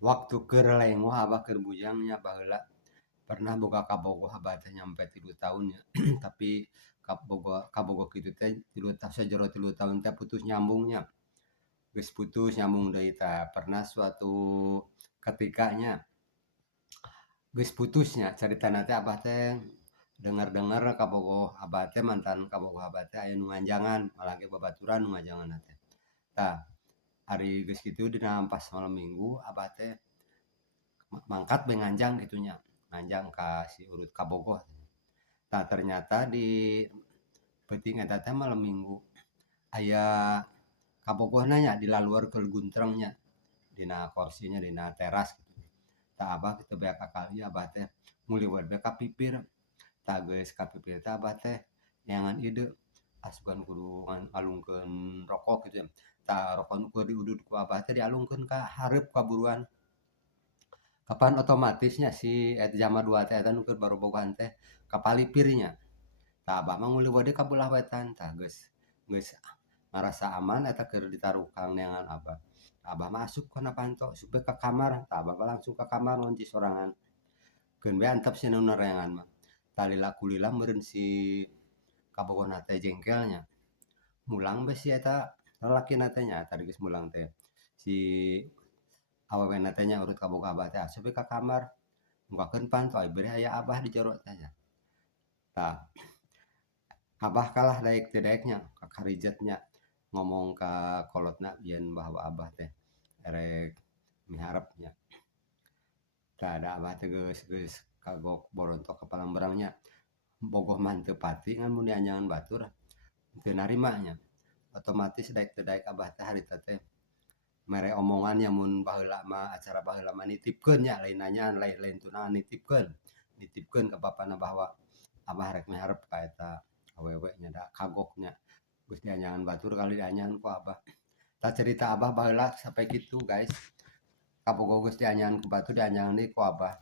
Waktu keur lengoh Abah keur bujangnya baheula pernah boga kabogoh Abah teh nyampe 3 tahun nya. Tapi kabogoh kitu teh sajero 3 tahun teh putus nyambungnya. Geus putus nyambung deui tah pernah suatu ketikanya geus putusnya caritana teh Abah teh dengar-dengar kabogoh Abah teh mantan kabogoh Abah teh aya nu nganjangan malah ge babaturan nu ngajanganna teh. Tah ari geus kitu dina pas malam minggu Abah teh mangkat bae nganjang gitunya, nganjang ka si urut kabogoh. Tah ternyata di peuting eta teh malam minggu aya kabogohna nya dilaluarkeun guntrengnya dina kursinya dina teras kitu. Tah Abah teu beak kakali Abah teh nguliwet bae ka pipir. Tah geus ka pipir teh Abah teh neangan ide, asupan kudu ngalungkeun rokok kitu nya. Tah rokok nu keur diudud ku Abah teh dialungkeun ka hareup kaburuan. Kapan otomatisnya si eta jamadua teh eta nu keur barobogan teh kapalipir nya. Tah Abah mah nguliwet deui ka beulah wetan tah geus ngarasa aman eta keur ditaruhkang neangan Abah. Abah mah asup kana panto, asup bae ka kamar, tah Abah mah langsung ka kamar ngonci sorangan. Keun bae antep sia nu nareangan mah. Tah lila meureun si kabogohna teh jengkelnya. Mulang bae si eta lalakina teh nya, tadi geus mulang teh. Si awewena teh nya urut kabogoh Abah teh asup we ka kamar, bukakeun panto ai beureum aya Abah di jero teh nya. Tah Abah kalah daek teu daeknya ka karijetnya ngomong ka kolotna yen bahwa Abah teh erek miharep nya. Tah da Abah teh geus kagok borontok ka Palamberang nya. Bogoh mah henteu pati ngan mun dianjangan batur teu narima nya. Otomatis daek teu daek Abah teh harita teh mere omongan nya mun baheula mah acara baheula mah nitipkeun nya lain nanyaan lain tunangan nitipkeun ka bapana bahwa Abah rek miharep ka eta awewe nya da kagok nya geus dianjangan batur kali dianjangan ku Abah. Tah cerita Abah baheula sampai kitu guys. Kabogoh geus dianjangan ku batur dianjangan deui ku Abah.